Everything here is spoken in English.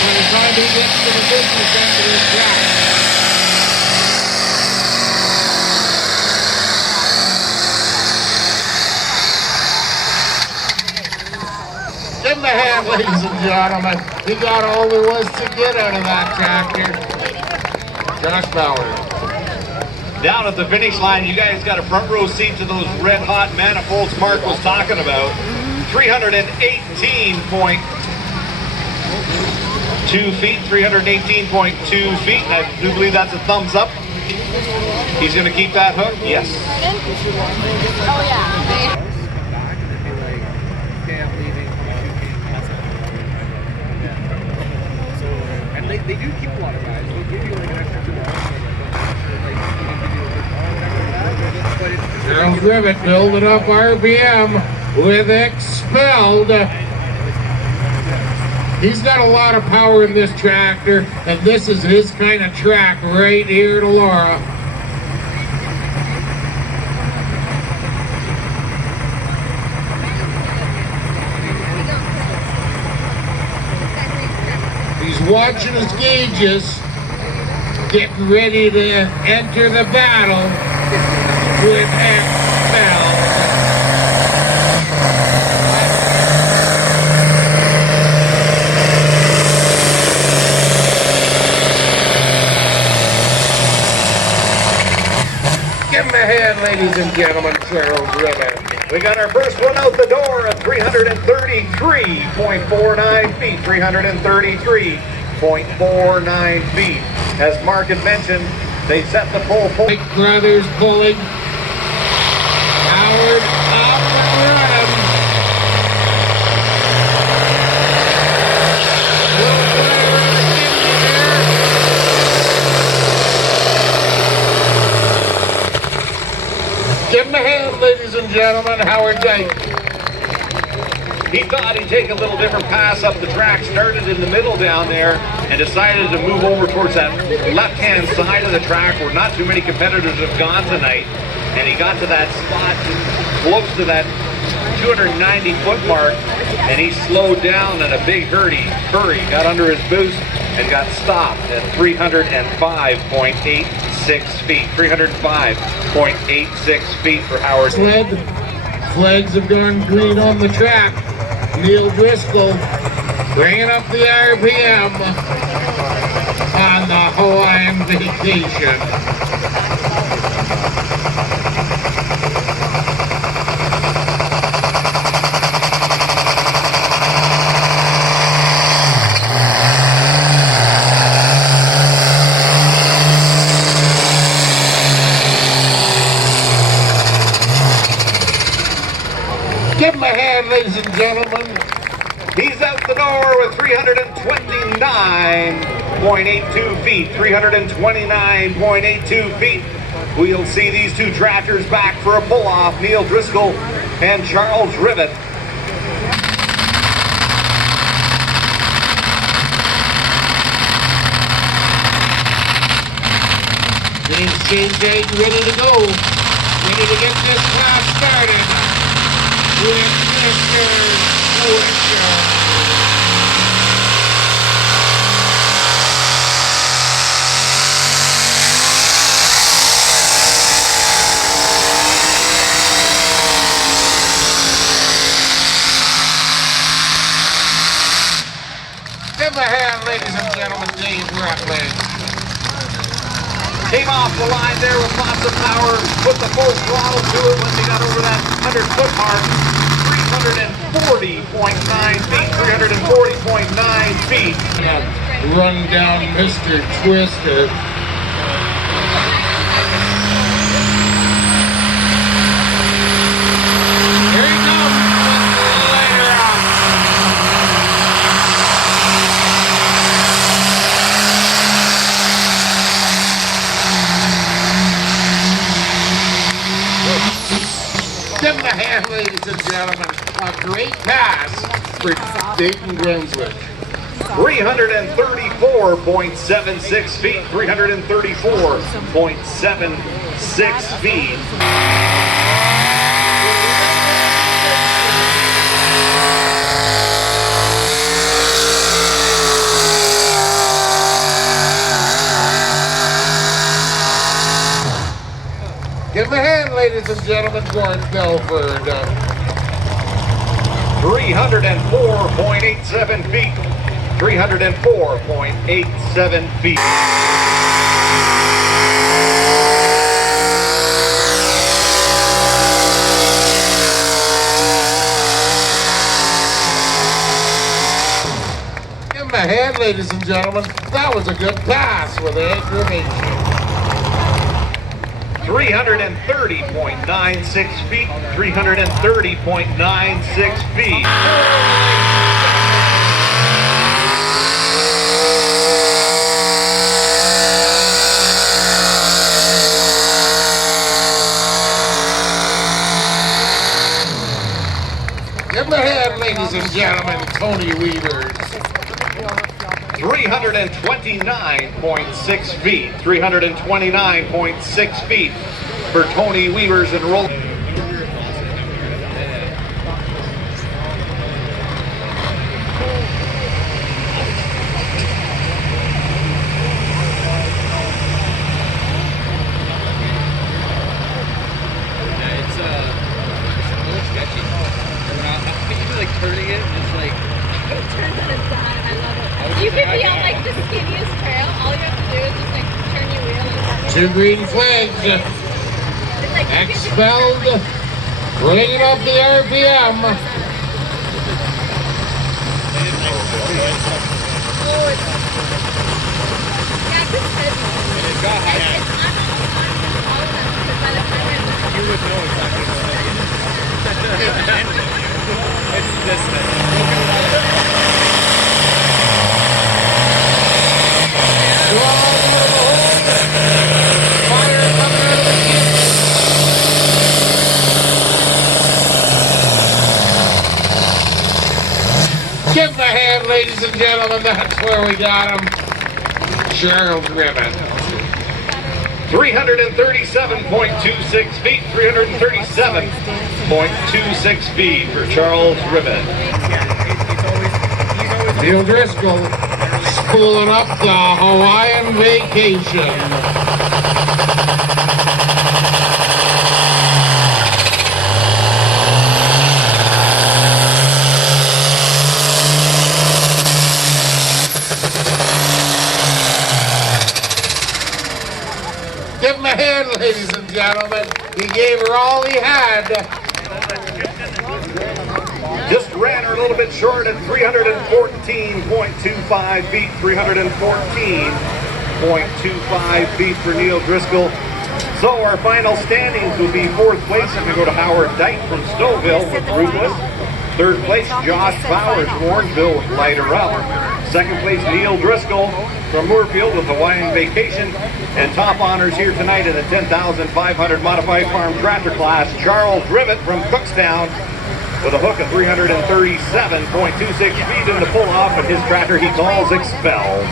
by the time he gets to the business end of this track. Give him a hand, ladies and gentlemen. He got all there was to get out of that tractor. Josh Bauer. Down at the finish line, you guys got a front row seat to those red hot manifolds Mark was talking about. 318.2 feet, 318.2 feet. I do believe that's a thumbs up. He's going to keep that hook? Yes. Oh, yeah. They do keep a lot of guys. They'll give you like an extra 2 hours. Charles Rivet building up RPM with Expelled. He's got a lot of power in this tractor, and this is his kind of track right here to Laura. He's watching his gauges, getting ready to enter the battle with Expelled. Give him a hand, ladies and gentlemen, Charles Rivet. We got our first one out the door at 333.49 feet. 333.49 feet. As Mark had mentioned, they set the pole. Big brothers pulling. Howard up and running. Give him a hand, ladies and gentlemen, Howard Dyke. He thought he'd take a little different pass up the track, started in the middle down there, and decided to move over towards that left-hand side of the track where not too many competitors have gone tonight. And he got to that spot close to that 290-foot mark, and he slowed down in a big hurry, got under his boost, and got stopped at 305.86 feet. 305.86 feet for Howard. Flags have gone green on the track. Neil Driscoll bringing up the RPM on the Hawaiian vacation. Give him a hand, ladies and gentlemen. He's out the door with 329.82 feet. 329.82 feet. We'll see these two tractors back for a pull-off. Neil Driscoll and Charles Rivet. James J. ready to go. Ready to get this class started. With Mr. Swisher. Give a hand, ladies and gentlemen, Dave Rutledge. Came off the line there with lots of power, put the full throttle to it when they got over that 100-foot mark. 340.9 feet, 340.9 feet. Run down Mr. Twister. Here he comes later on. Give him a hand, ladies and gentlemen. A great pass for Dayton Brunswick. 334.76 feet, 334.76 feet. ladies and gentlemen, Gord Belford. 304.87 feet. 304.87 feet. Give him a hand, ladies and gentlemen. That was a good pass with aggravation. 330.96 feet. 330.96 feet. Give him a hand, ladies and gentlemen, Tony Weavers. 329.6 feet. 329.6 feet for Tony Weavers and roll. Turning it, just like It turns on its side. I love it. You could be on like the skinniest trail. All you have to do is just like turn your wheel and Two green flags. it's like Expelled. Bringing up the RPM. Oh, it's yeah, it's heavy. it got high. It's not all of them because by the time You would know exactly what it's this thing. Fire coming out of the chute. Give him a hand, ladies and gentlemen. That's where we got him. Charles Ribbon. 337.26 feet. 337.26 feet for Charles Ribbon. Neil Driscoll spooling up the Hawaiian vacation. Give him a hand, ladies and gentlemen. He gave her all he had. Just ran her a little bit short at 314.25 feet. 314.25 feet for Neil Driscoll. So our final standings will be fourth place if we go to Howard Dyke from Stouffville with Rootless. Third place, Josh Bowers from Orangeville with Lighter Up. Second place, Neil Driscoll from Moorfield with Hawaiian Vacation. And top honors here tonight in the 10,500 modified farm tractor class, Charles Rivet from Cookstown with a hook of 337.26 feet in the pull-off, and his tractor he calls Expelled.